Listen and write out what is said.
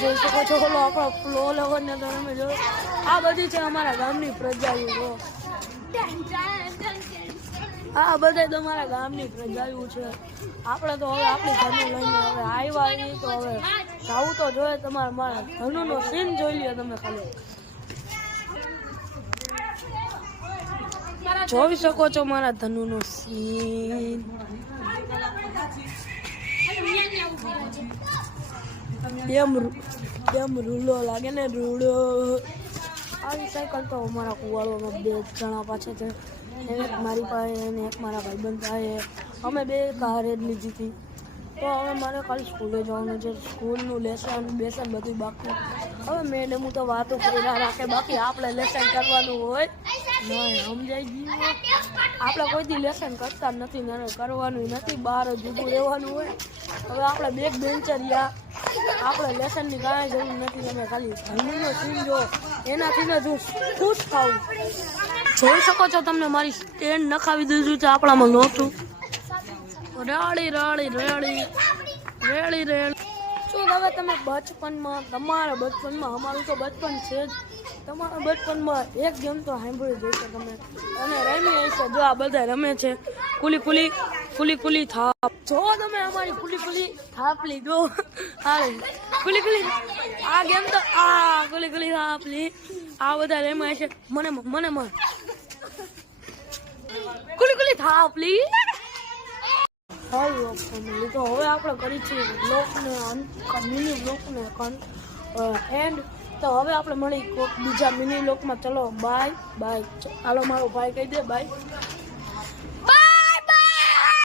જોઈ શકો છો ઓલો આપણો ફ્લો લગન ને તમે જો આ બધી છે અમારા ગામની પ્રજાઓ જો આ બધા તમારા ગામની પ્રજાઓ છે આપણે તો હવે આપણી ઘરનું લઈને હવે આવ્યા તો હવે જાવું તો જોઈએ તમારે મારા ધનુનો સીન જોઈ લ્યો તમે ખાલી જોઈ શકો છો મારા ધનુનો સીન એમ રૂલો લાગે ને રૂલો આવી સાયકલ તો અમારા કુવાળોમાં 2 જણા પાછળ છે એક મારી પાસે અને એક મારા ભાઈબંધ પાસે અમે 2 કાર જ લીધી હતી તો હવે મારે ખાલી સ્કૂલે જવાનું છે સ્કૂલનું લેસન બધું બાકી હવે મેડમ હું તો વાતો કરી રાખે બાકી આપણે લેસન કરવાનું હોય નહીં સમજાઈ ગયું આપણે કોઈથી લેસન કરતા નથી ને કરવાનું નથી બહાર જ ઊભું રહેવાનું હોય હવે આપણે બેક બેન્ચરિયા આપણે લેસનની કાંઈ જરૂર નથી તમે ખાલી ધનુનો સીન જો એનાથી જ હું ખુશ થાઉં જોઈ શકો છો તમને મારી સ્ટેન્ડ નખાવી દીધું છે આપણામાં નહોતું રેડી શું હવે તમે બચપનમાં તમારા બચપનમાં અમારું તો બચપન છે જ તમારા બચપનમાં એક ગેમ તો સાંભળી જોઈશે તમે અને રમી હશે જો આ બધા રમે છે કુલી થાપ જો તમે અમારી કુલી થાપ લીધો કુલી આ ગેમ તો આ કુલી થાપ લી આ બધા રમે છે મને કુલી થાપ લી ફેમિલી તો હવે આપણે કરી છીએ બ્લોકને મિની બ્લોકને એન્ડ તો હવે આપણે મળી બીજા મિની બ્લોકમાં ચલો બાય હાલો મારો ભાઈ કહી દે બાય